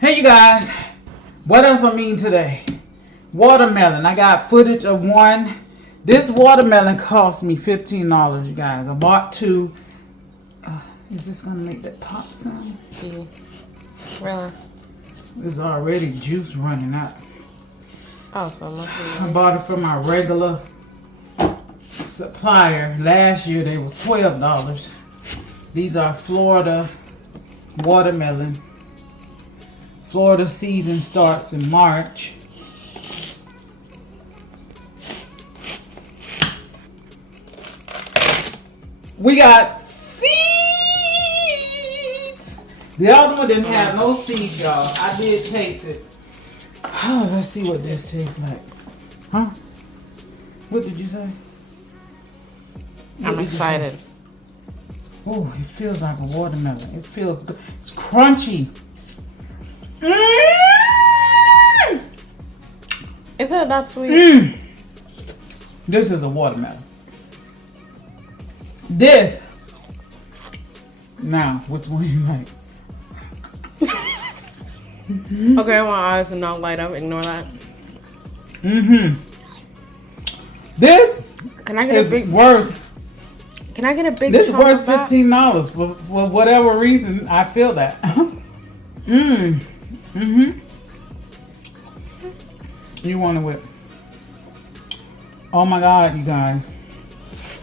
Hey you guys, what else I mean today? Watermelon. I got footage of one. This watermelon cost me $15, you guys. I bought two. Is this gonna make that pop sound? Yeah. Really? There's already juice running out. Oh, so much. I bought it from my regular supplier. Last year they were $12. These are Florida watermelon. Florida season starts in March. We got seeds. The other one didn't have no seeds, y'all. I did taste it. Oh, let's see what this tastes like. Huh? What did you say? I'm excited. Oh, it feels like a watermelon. It feels good. It's crunchy. Is it that sweet? This is a watermelon. This. Now, which one you like? Okay, my eyes are not light up. Ignore that. This Can I get is a big? worth. Can I get a big? This is chunk worth of that? $15 for whatever reason. I feel that. You want to whip? Oh my God, you guys.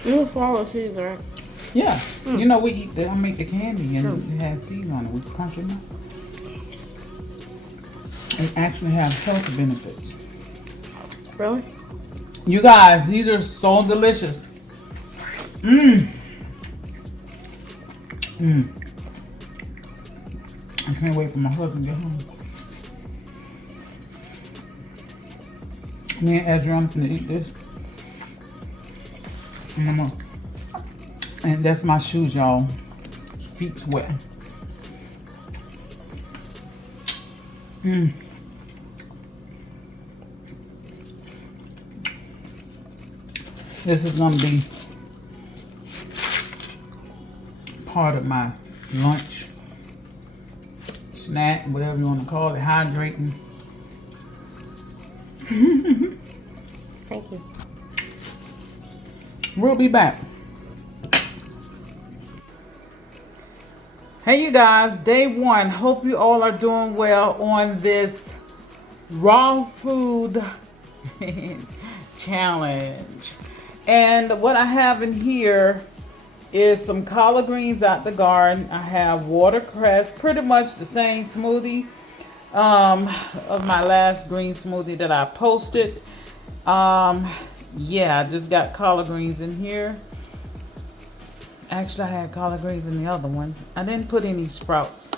You swallow seeds, right? Yeah, you know we eat that. I make the candy and it has seeds on it. We crunch it up. It actually has health benefits. Really? You guys, these are so delicious. I can't wait for my husband to get home. Me and Ezra, I'm finna eat this. And that's my shoes, y'all. Feet's wet. This is gonna be part of my lunch, snack, whatever you want to call it, hydrating. Thank you. We'll be back. Hey you guys, day one. Hope you all are doing well on this raw food challenge. And what I have in here is some collard greens out the garden. I have watercress, pretty much the same smoothie of my last green smoothie that I posted. Yeah, I just got collard greens in here. Actually, I had collard greens in the other one. I didn't put any sprouts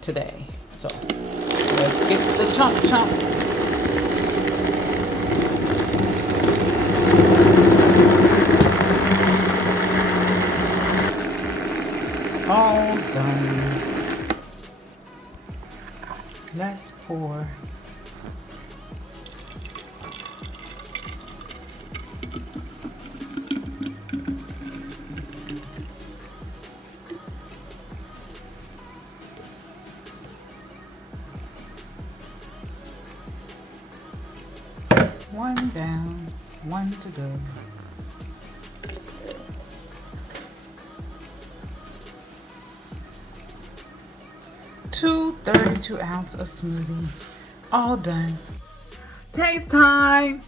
today. So, let's get the chomp chomp. All done. Let's pour. One down, one to go. Two 32-ounce of smoothie, all done. Taste time.